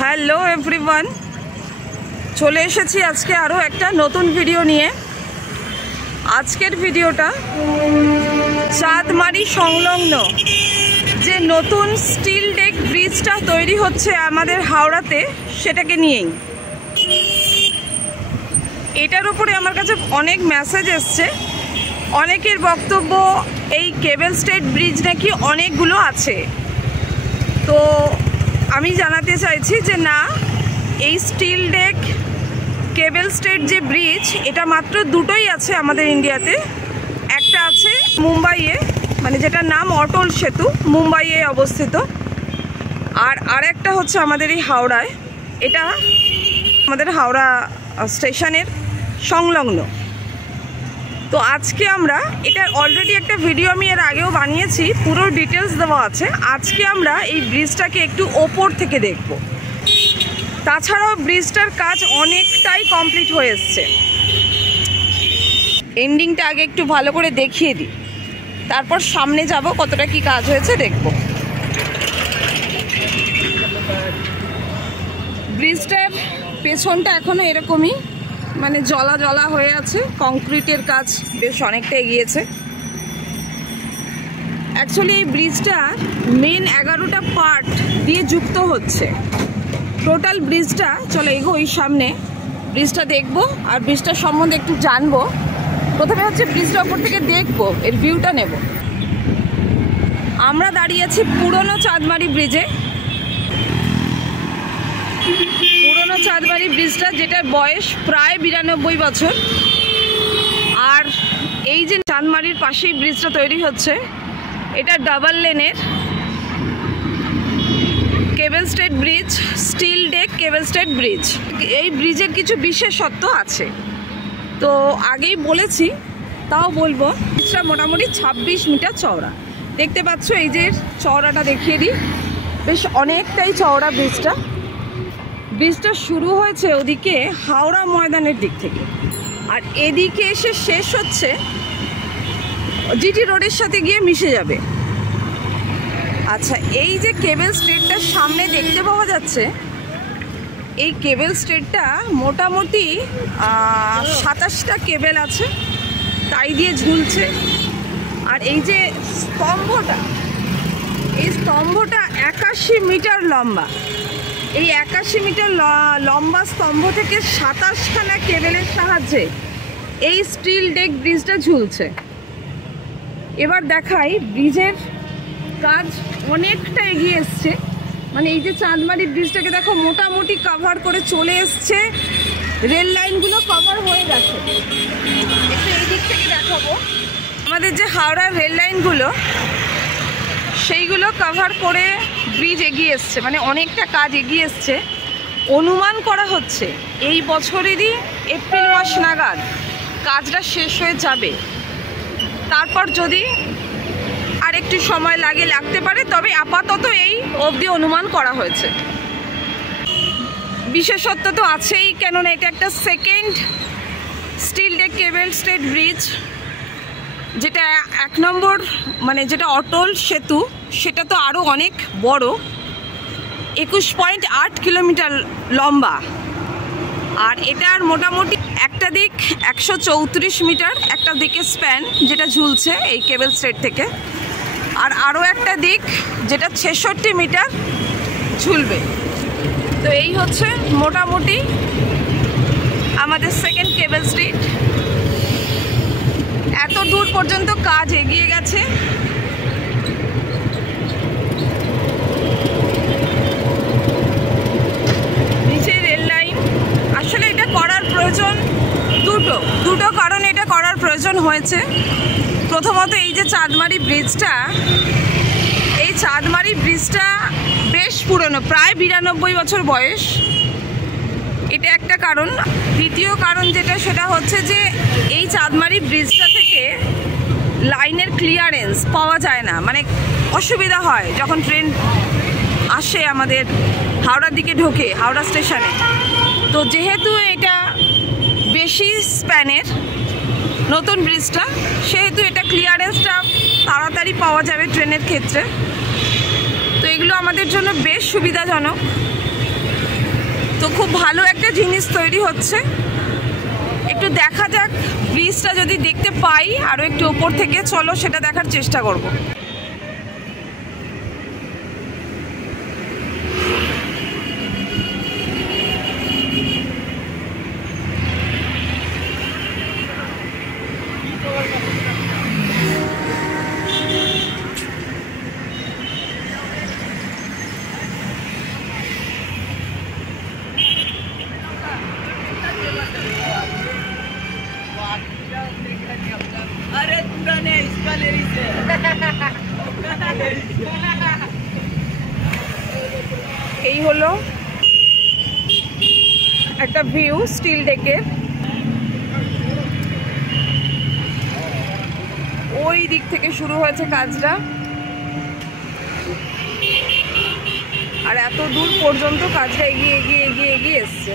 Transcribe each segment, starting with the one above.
Hello everyone, চলে এসেছি আজকে আরও একটা নতুন ভিডিও নিয়ে। আজকের ভিডিওটা চাঁদমারি সংলগ্ন যে নতুন স্টিল ডেক ব্রিজটা তৈরি হচ্ছে আমাদের হাওড়াতে, সেটাকে নিয়েই। এটার উপরে আমার কাছে অনেক মেসেজ এসছে। অনেকের বক্তব্য এই কেবল স্টেট ব্রিজ নাকি অনেকগুলো আছে। তো আমি জানাতে চাইছি যে না, এই স্টিল ডেক কেবল স্টেট যে ব্রিজ, এটা মাত্র দুটোই আছে আমাদের ইন্ডিয়াতে। একটা আছে মুম্বাইয়ে, মানে যেটার নাম অটল সেতু, মুম্বাইয়ে অবস্থিত। আর আরেকটা হচ্ছে আমাদের এই হাওড়ায়। এটা আমাদের হাওড়া স্টেশনের সংলগ্ন। তো আজকে আমরা এটার অলরেডি একটা ভিডিও আমি এর আগেও বানিয়েছি, পুরো ডিটেলস দেওয়া আছে। আজকে আমরা এই ব্রিজটাকে একটু ওপর থেকে দেখব। তাছাড়াও ব্রিজটার কাজ অনেকটাই কমপ্লিট হয়ে এসছে। এন্ডিংটা আগে একটু ভালো করে দেখিয়ে দিই, তারপর সামনে যাব, কতটা কি কাজ হয়েছে দেখব। ব্রিজটার পেছনটা এখনো এরকমই, মানে জলা জলা হয়ে আছে। কংক্রিটের কাজ বেশ অনেকটা এগিয়েছে। অ্যাকচুয়ালি এই ব্রিজটা মেন 11টা পার্ট দিয়ে যুক্ত হচ্ছে। টোটাল ব্রিজটা, চলো এগোই সামনে, ব্রিজটা দেখবো আর ব্রিজটার সম্বন্ধে একটু জানবো। প্রথমে হচ্ছে ব্রিজটা ওপর থেকে দেখবো, এর ভিউটা নেব। আমরা দাঁড়িয়ে আছি পুরনো চাঁদমারি ব্রিজে। পুরনো চাঁদমারি ব্রিজটা, যেটার বয়স প্রায় 92 বছর। আর এই যে চাঁদমারির পাশেই ব্রিজটা তৈরি হচ্ছে, এটা ডাবল লেনের cable stayed bridge, steel deck cable stayed bridge. এই ব্রিজের কিছু বিশেষত্ব আছে, তো আগেই বলেছি, তাও বলবো। ব্রিজটা মোটামুটি 26 মিটার চওড়া। দেখতে পাচ্ছ, এই যে চওড়াটা দেখিয়ে দিই, বেশ অনেকটাই চওড়া ব্রিজটা। ব্রিজটা শুরু হয়েছে ওদিকে হাওড়া ময়দানের দিক থেকে, আর এদিকে এসে শেষ হচ্ছে জিটি রোডের সাথে গিয়ে মিশে যাবে। আচ্ছা, এই যে কেবল স্টেটটার সামনে দেখতে পাওয়া যাচ্ছে, এই কেবল স্টেটটা মোটামুটি 27টা কেবল আছে, তাই দিয়ে ঝুলছে। আর এই যে স্তম্ভটা, এই স্তম্ভটা 81 মিটার লম্বা। এই 81 মিটার লম্বা স্তম্ভ থেকে 27খানা কেবেলের সাহায্যে এই স্টিল ডেক ব্রিজটা ঝুলছে। এবার দেখাই, ব্রিজের কাজ অনেকটা এগিয়ে এসছে। মানে এই যে চাঁদমারি ব্রিজটাকে দেখো, মোটামুটি কভার করে চলে এসছে। রেল লাইনগুলো কভার হয়ে গেছে। একটু এই দিক থেকে দেখাবো, আমাদের যে হাওড়ার রেল লাইনগুলো, সেইগুলো কভার করে ব্রিজ এগিয়ে এসছে, মানে অনেকটা কাজ এগিয়ে এসছে। অনুমান করা হচ্ছে এই বছরেরই এপ্রিল মাস নাগাদ কাজটা শেষ হয়ে যাবে। তারপর যদি আর একটু সময় লাগতে পারে, তবে আপাতত এই অবধি অনুমান করা হয়েছে। বিশেষত্ব তো আছেই, কেননা এটা একটা second steel deck cable stayed bridge. যেটা 1 নম্বর, মানে যেটা অটল সেতু, সেটা তো আরও অনেক বড়, 21.8 কিলোমিটার লম্বা। আর এটার মোটামুটি একটা দিক 134 মিটার, একটা দিকে স্প্যান যেটা ঝুলছে এই কেবল স্টেট থেকে। আর আরও একটা দিক যেটা 66 মিটার ঝুলবে। তো এই হচ্ছে মোটামুটি আমাদের সেকেন্ড কেবল স্ট্রিট। এত দূর পর্যন্ত কাজ এগিয়ে গেছে। নিচে রেল লাইন। আসলে এটা করার প্রয়োজন দুটো কারণে এটা করার প্রয়োজন হয়েছে। প্রথমত, এই যে চাঁদমারি ব্রিজটা, এই চাঁদমারি ব্রিজটা বেশ পুরনো, প্রায় 92 বছর বয়স। এটা একটা কারণ। দ্বিতীয় কারণ যেটা, সেটা হচ্ছে যে এই চাঁদমারি ব্রিজটা থেকে লাইনের ক্লিয়ারেন্স পাওয়া যায় না, মানে অসুবিধা হয় যখন ট্রেন আসে আমাদের হাওড়ার দিকে ঢোকে, হাওড়া স্টেশনে। তো যেহেতু এটা বেশি স্প্যানের নতুন ব্রিজটা, সেহেতু এটা ক্লিয়ারেন্সটা তাড়াতাড়ি পাওয়া যাবে ট্রেনের ক্ষেত্রে। তো এগুলো আমাদের জন্য বেশ সুবিধাজনক। তো খুব ভালো একটা জিনিস তৈরি হচ্ছে। একটু দেখা যাক, ব্রিজটা যদি দেখতে পাই আরও একটু ওপর থেকে, চলো সেটা দেখার চেষ্টা করব। এই হলো একটা ভিউ স্টিল ডেকের। ওই দিক থেকে শুরু হয়েছে কাজটা, আর এত দূর পর্যন্ত কাজটা এগিয়ে এগিয়ে এগিয়ে এগিয়ে এসছে।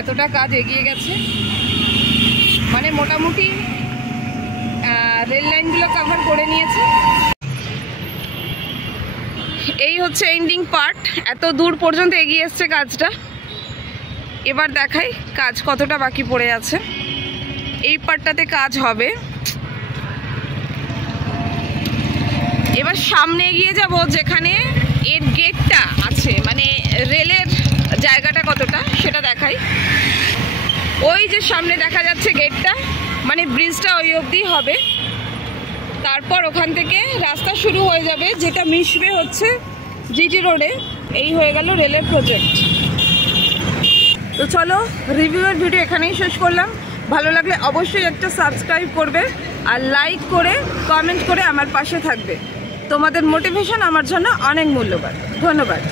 এতটা কাজ এগিয়ে গেছে, মানে মোটামুটি রেল লাইনগুলো কভার করে নিয়েছে। এই হচ্ছে এন্ডিং পার্ট, এত দূর পর্যন্ত এগিয়ে এসছে কাজটা। এবার দেখাই কাজ কতটা বাকি পড়ে আছে। এই পার্টটাতে কাজ হবে। এবার সামনে এগিয়ে যাব, যেখানে এর গেটটা আছে, মানে রেলের জায়গাটা কতটা সেটা দেখাই। ওই যে সামনে দেখা যাচ্ছে গেটটা, মানে ব্রিজটা ওই অবধি হবে। তারপর ওখান থেকে রাস্তা শুরু হয়ে যাবে, যেটা মিশবে হচ্ছে জিটি রোডে। এই হয়ে গেল রেলের প্রজেক্ট। তো চলো, রিভিউয়ের ভিডিও এখানেই শেষ করলাম। ভালো লাগলে অবশ্যই একটা সাবস্ক্রাইব করবে, আর লাইক করে কমেন্ট করে আমার পাশে থাকবে। তোমাদের মোটিভেশন আমার জন্য অনেক মূল্যবান। ধন্যবাদ।